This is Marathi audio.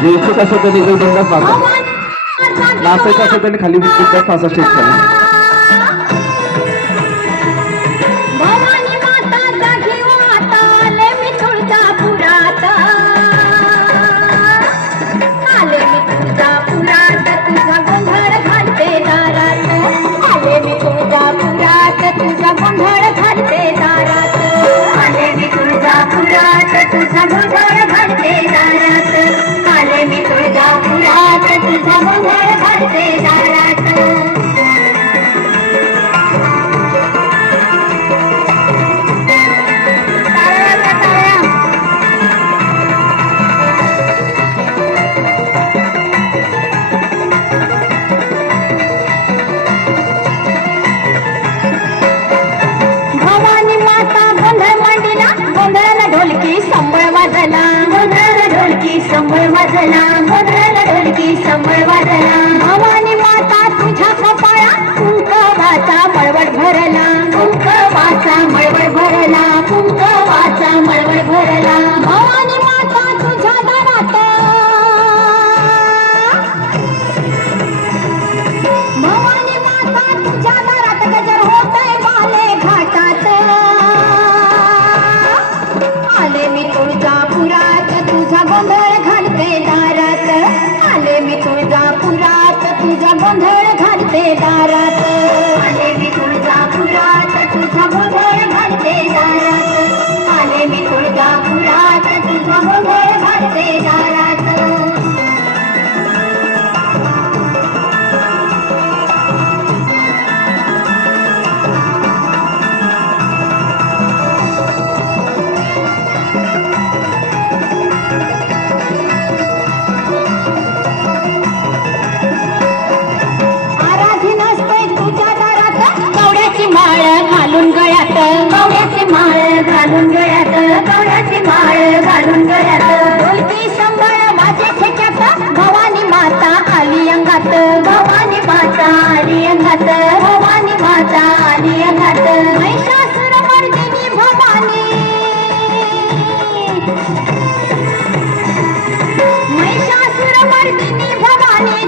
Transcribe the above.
जे इच्छुक असेल त्यांनी जर दंडात नाचायचं असेल त्यांनी खाली विद्युत फासा स्टेज खाली ढोलकी संबळ वाजला भवानी माता तुझ्या कपाळा कुंकवाचा मळवट भरला कुंकवाचा मळवट भरला कुंकवाचा मळवट भरला भवानी माता तुझ्या दारात भवानी माता तुझ्या दारात गजर होतय बाले घाटात आले मी तुळजापुरात तुझा गोंधळ घालते दारात आले मी तुळजापुरात तुझा गोंधळ घालते दारात आले मी तुळजापुरात तुझा गोंधळ घालते दारात आले मी तुळजापुरात तुझा गोंधळ घालते दारात माळ घालून गळ्यात कवड्याची माळ घालून गळ्यात कवड्याची माळ घालून गळ्यात ढोलकी संबळ वाजे ठेक्यात भवानी माता आली अंगात भवानी माता आली अंगात भवानी माता आली अंगात महिषासुर मर्दिनी भवानी महिषासुर मर्दिनी भवानी